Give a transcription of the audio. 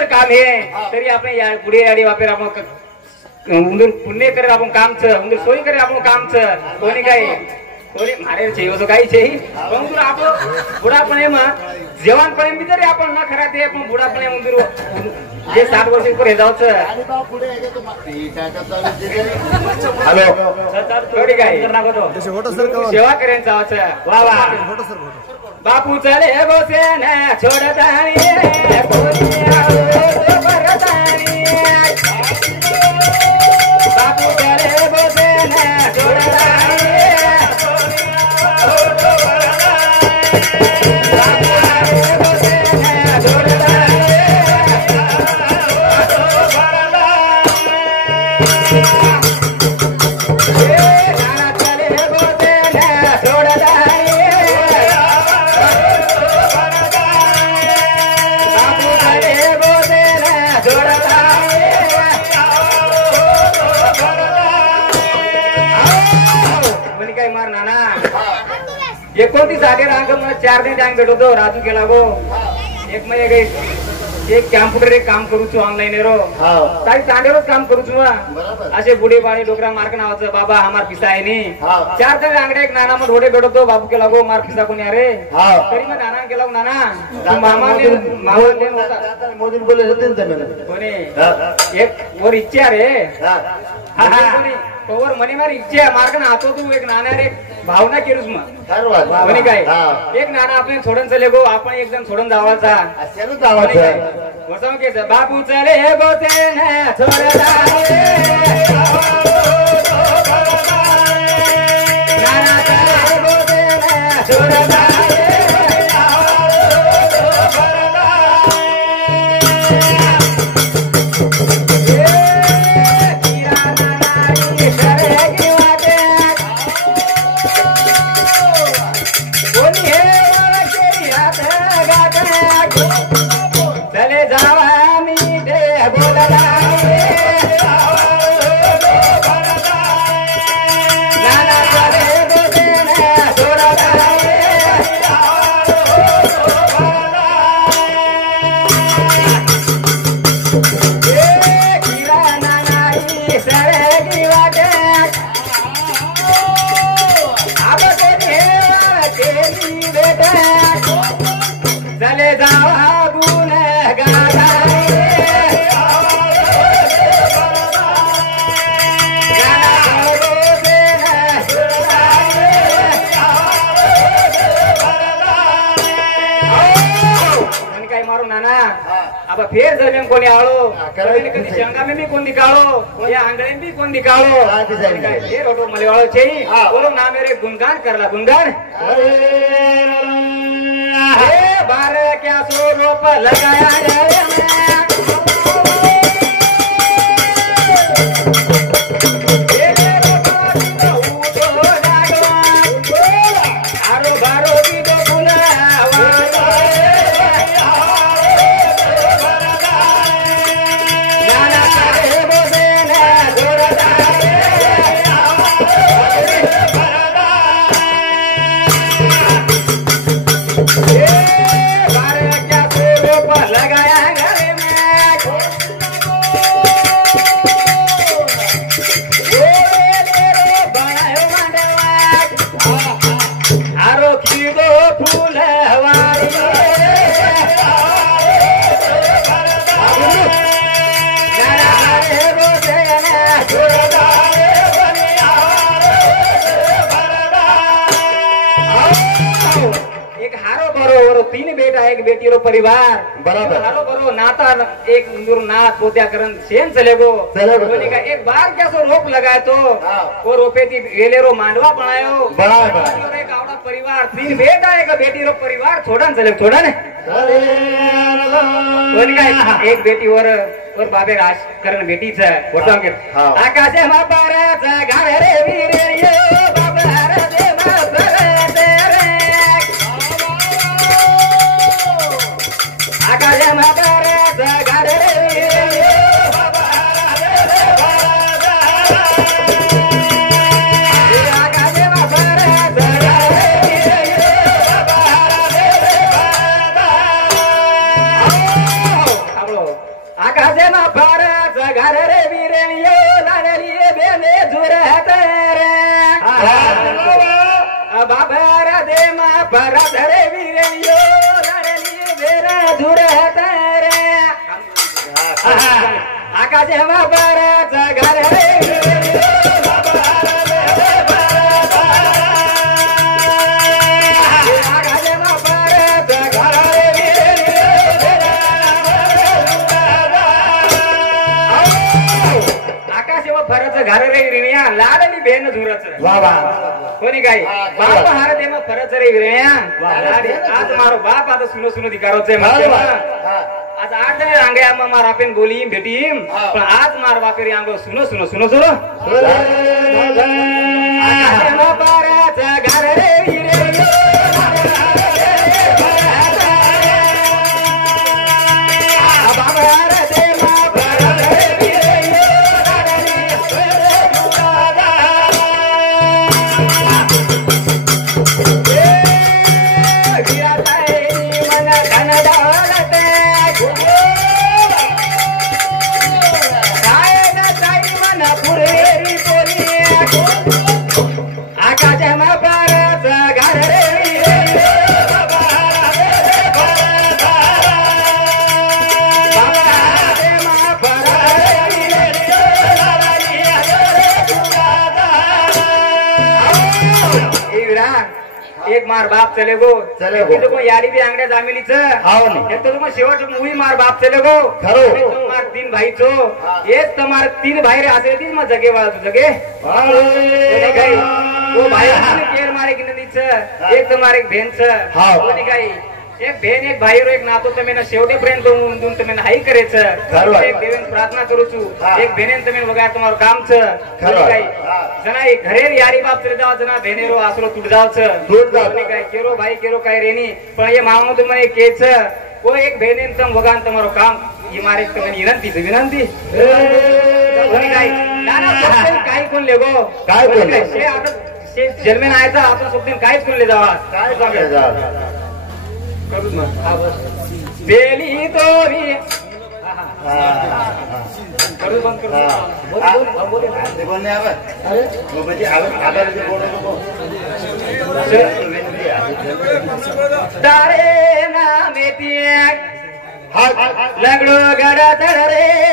जर काम हे तरी आपण या पुढे याडी वापर आपण उंदूर पुण्य करे आपण कामच उंदूर सोयी करे आपण कामच कोणी काय कोणी मारे छे असं काही छे उंदूर आपण बुढापणे मग जेवणपणे बी जरी आपण न खरा ते पण बुढापणे उंदूर जे 60 वर्ष ऊपर हे जावच हॅलो थोडी काय सेवा करेन जावच वा वा बापू चले बोसे न छोडतानी बापू चले बोसे न छोडतानी एकोणतीस आगे रांग मला 4 दिन टाइम भेटतो राजू गेला गो एक महिने गई एक कॅम्प्युटर एक काम करू छु ऑनलाइन रो काही तांडेरोच काम करू छु असे बुढे बाळे डोकरा मार्क नावाचं बाबा हमार पिसा आहे नी 4 दिन आंगडे एक नाना मग रोडे भेटतो बाबू केला गो मार पिसा कोणी अरे तरी मग नाना केला नाना मामा ने होता मोदी बोले होते ना कोणी एक वर इच्छा रे कोणी तोवर मनी मारी इच्छा मार्ग ना आतो तू एक नाना रे भावना केरूस मग कोणी काय एक नाना आपण सोडून चले गो आपण एकदम सोडून जावाचा असेल जावाचं वसम के बापू चले गोते न छोडता नाना चले गोते न छोडता चले जावा मी दे बोलला नाना चले बोले ना सोडला किरा नाना सरगी वाटे अब तेरी बेटा चले जावा अब फिर जमीन कोणी आळो कधी शंगा में भी कोण निकालो या आंगळे भी कोण निकालो फिर ऑटो मले वाळो छेई बोलो ना मेरे गुणगान करला गुणगान हे बार क्या सो रोप लगाया जाए एक बेटी रो परिवार बराबर हारो बरो नाता एक नाथ पोत्या करन सेन चले गो बोली का एक बार क्या सो रोप लगाए तो वो रोपेती वेले रो मांडवा बनायो बराबर एक आवड़ा परिवार 3 बेटा एक बेटी रो परिवार छोड़न चले छोड़ा ने बोली का एक बेटी और बाबे राज करन बेटी छे फोटो के आकाशे मा पारा घारे रे वीरे यो बाबा रे देवा रे आकाशे मा पारा घारे रे बाबा रे आकाशे मा पारा घारे बाबा रे आकाशे मा फारच घर रे विरेलियो लाडली बेले झुरत रे बाबर दे मा फारच रे विरेलियो लाडली बेले झुरत रे आकाशे मा फारच घर रे विरेलियो घर रे विरण्या लाडली बेन झुरच कोणी काय बाप हार दे मग फरच रे विरण्या लाडी आज मारो बाप आता सुनो सुनो दिकारोच आहे आज आठ आंगया मग मार आपण बोलीम भेटीम पण आज मार बाकरी आंगो सुनो सुनो सुनो सुनो घर रे विरण्या एक मार बाप चले गो यारी बी आंगड्या जामिनीच शेवट मुवी मार बाप चले गो मार तीन भाई चो हेच तमार तीन भाई रे असे तीन मग जगे वाला तू जगे वो भाई केर मारे की नदीच एक तमार एक भेन कोणी काही एक भेन एक भाई रो एक नातो तुम्ही शेवटे फ्रेंड दोन तुम्ही हाई करेच एक देवेन प्रार्थना करू छू एक भेनेन तुम्ही बघा तुम्हार काम छ काही जना एक घरेर यारी बाप चले जाव जना भेनेरो आसरो तुट जाव छ काय केरो भाई केरो काय रेनी पण ये मामो तुम्ही केच वो एक भेनेन तम बघा तुम्हारो काम ये मारे तुम्ही विनंती काय नाना काय कोण लेगो काय कोण शे आता शे जन्मेन आयचा आपण सोबतीन काहीच कोण ले जावा काय बेली तोरी तारे नामे लगडो गडा रे